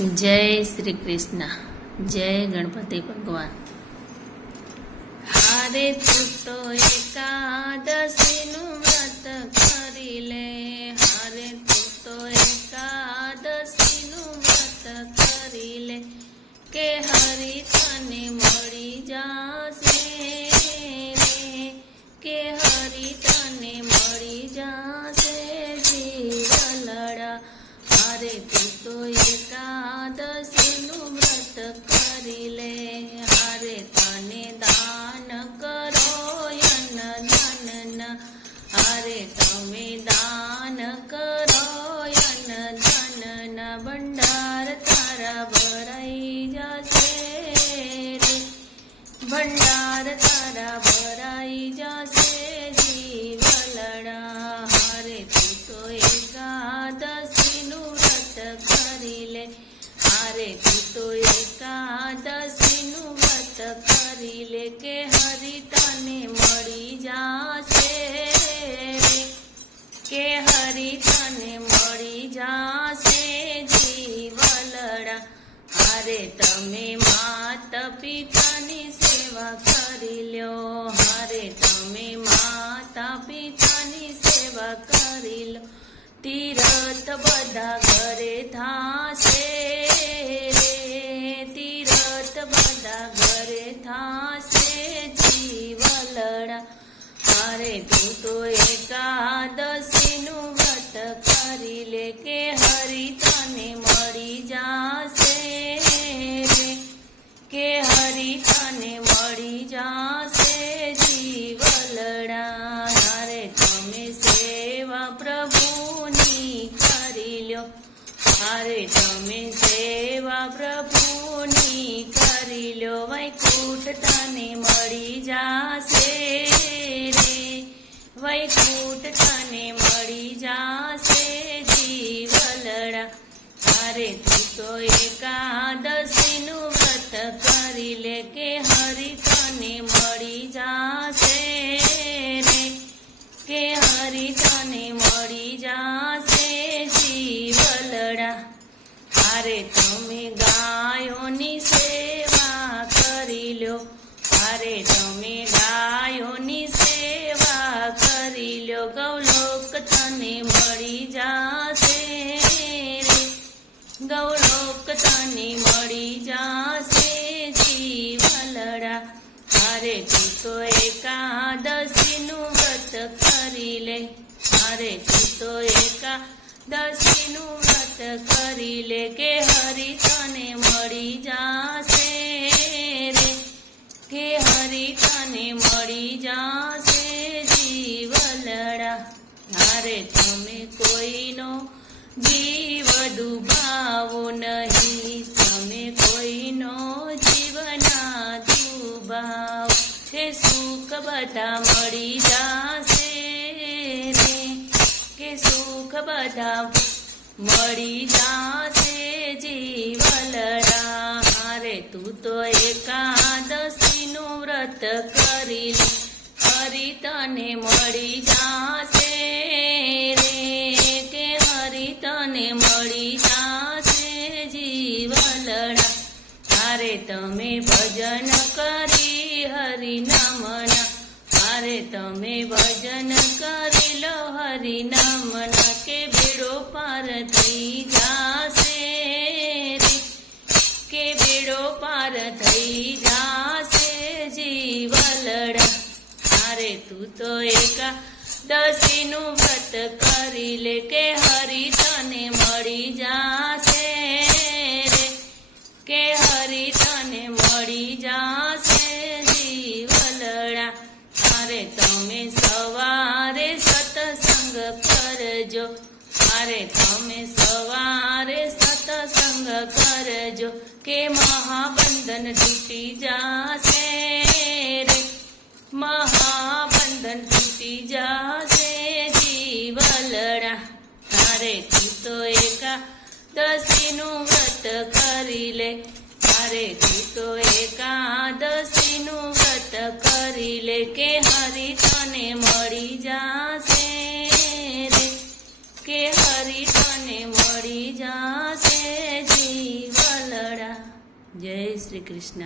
जय श्री कृष्ण। जय गणपति भगवान। हारे तू तो एकादशीनु व्रत करी ले, हारे तू तो एकादशीनु व्रत करी ले, के हरि तने मળી जासे रे, के हरि तने मળી जासे जीवलड़ा। हारे तू तो एकादशीनु व्रत करी ले, हारे तने दान करो अन्न दान, हारे तमे दान करो अन्न दान, भंडार तारा भराई जासे रे, भंडार तारा भराई जासे जीवलड़ा। हारे तू तो एकादशीनु व्रत करी ले, हारे तू तो एकादशीनु व्रत करी ले, के हरि तने मળી जासे रे, के हरि तने मળી जासे जीवलड़ा। हारे तमे माता पितानी सेवा करी लो, हारे तमे माता पितानी सेवा करी लो, तीरथ बधा घरे थासे रे, तीरथ बधा घरे थासे जीवलड़ा। हारे तू तो एकादशीनु व्रत करी ले, के हरि तने मળી जासे रे, के हरि तने मળી जासे जीवलड़ा। हारे तमे सेवा प्रभुनी करी लो, हारे तमे सेवा प्रभुनी करी लो, वैकुंठ तने मળી जासे रे, वैकुंठ तने मળી जासे जीवलड़ा। हारे तू तो एकादशीनु व्रत करी ले, के हरि तने मળી जासे रे, के हरि तने मળી जासे जीवलड़ा। हारे तमे गायोनी सेवा करी लो, हारे तमे गायोनी सेवा करी लो, गौलोक तने मળી जासे रे, गौलोक तने मળી जासे जीवलड़ा। हारे तू तो एकादशीनु व्रत करी ले, हारे तू तो एकादशीनु व्रत करी ले, के हरि तने मળી जासे रे, के हरि तने मળી जासे जीवलड़ा। हारे तमे कोईनो जीव डूबावो नहीं, तमे कोईनो जीव ना डूबाव, के सुख बधा मળી जासे रे, के सुख बधा मળી जासे जीवलड़ा। हारे तू तो एकादशीनु व्रत करी ले, हरि तने मળી जासे रे, के हरि तने मળી जासे जीवलड़ा। हारे तमे भजन करी हरि नामना, हारे तमे भजन करी लो हरि नामना, के बेड़ो पार थई जासे रे, के बेड़ो पार थई जासे जीवलड़ा। हारे तू तो एकादशीनु व्रत करी ले, के हरि तने मળી जासे रे, के हरि तने मળી जासे जीवलड़ा। हारे तमे सवारे सत्संग करजो, हारे तमे सवारे सत्संग करजो, के महाबंधन तूटी जासे रे, महाबंधन तूटी जासे जीवलड़ा। हारे तू तो एकादशीनु व्रत करी ले, हारे तू तो एकादशीनु व्रत करी ले, के हरि तने मળી जासे रे, કે હરિ તને મળી જાશે જીવ। જય શ્રી કૃષ્ણ.